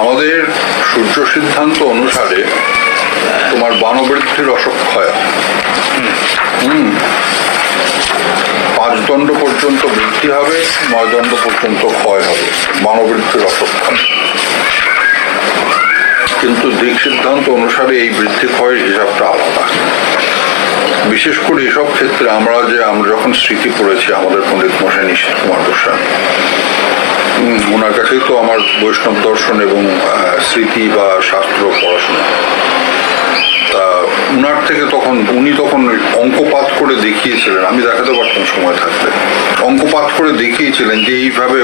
আমাদের সূর্য সিদ্ধান্ত অনুসারে তোমার বানবৃদ্ধির অসক্ষয় 5 দণ্ড পর্যন্ত বৃদ্ধি হবে, 9 দণ্ড পর্যন্ত ক্ষয় হবে, বানবৃদ্ধির অসক্ষয়। কিন্তু দিক সিদ্ধান্ত অনুসারে এই বৃদ্ধি ক্ষয়ের হিসাবটা আলাদা। বিশেষ করে এসব ক্ষেত্রে আমরা যখন স্মৃতি পড়েছি আমাদের পণ্ডিত মশাই নিশীথ কুমার গোস্বামী, ওনার কাছেই তো আমার বৈষ্ণব দর্শন এবং স্মৃতি বা শাস্ত্র পড়াশোনা। তা উনার থেকে উনি তখন অঙ্কপাত করে দেখিয়েছিলেন, আমি দেখাতে পারতাম সময় থাকলে, অঙ্কপাত করে দেখিয়েছিলেন যে এইভাবে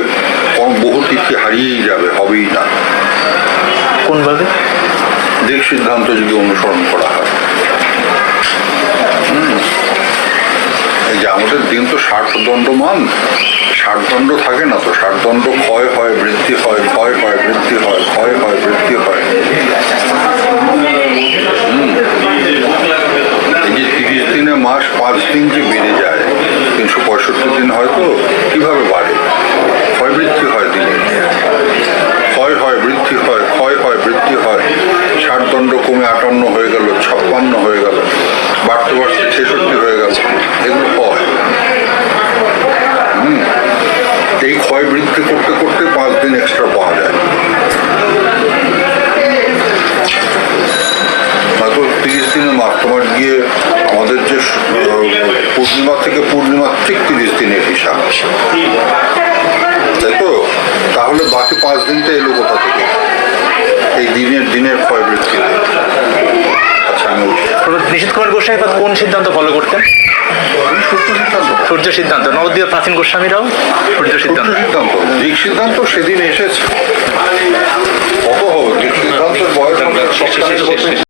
বহু তিথি হারিয়েই যাবে, হবেই না। কোনভাবে? দিক সিদ্ধান্ত যদি অনুসরণ করা হয়। এই যে আমাদের দিন তো 60 দণ্ডমান, 60 দণ্ড থাকে না তো, 60 দণ্ড ক্ষয় হয় বৃদ্ধি হয়, ক্ষয় হয় বৃদ্ধি হয়, ক্ষয় হয় বৃদ্ধি হয়। এই যে 30 দিনে মাস 5 দিন যে বেড়ে যায়, 365 দিন হয়তো কিভাবে বাড়ে? ক্ষয় বৃদ্ধি হয় দিনে, ক্ষয় হয় বৃদ্ধি হয়, ক্ষয় হয় বৃদ্ধি হয়। 60 দণ্ড কমে 58 হয়ে গেল, 56 হয়ে গেল, বাড়তে বাড়তে 66 হয়ে গেল, এগুলো হয়। এই ক্ষয় বৃদ্ধি করতে করতে 5 দিন এক্সট্রা পাওয়া যায়। হয়তো 30 দিনের মাস তোমার গিয়ে আমাদের যে পূর্ণিমা থেকে পূর্ণিমা ঠিক 30 দিনের হিসাব, তাই তো? তাহলে বাকি 5 দিনটা এলো কোথা থেকে? এই দিনের ক্ষয় বৃদ্ধি। আচ্ছা, আমি নিশীথ কুমার গোস্বামী কোন সিদ্ধান্ত ফলো করতেন? সূর্য সিদ্ধান্ত। নবদ্বীপ প্রাচীন গোস্বামীরাও সূর্য সিদ্ধান্ত। দিক সিদ্ধান্ত সেদিন এসেছে, কত হবে দিক সিদ্ধান্তের বয়স?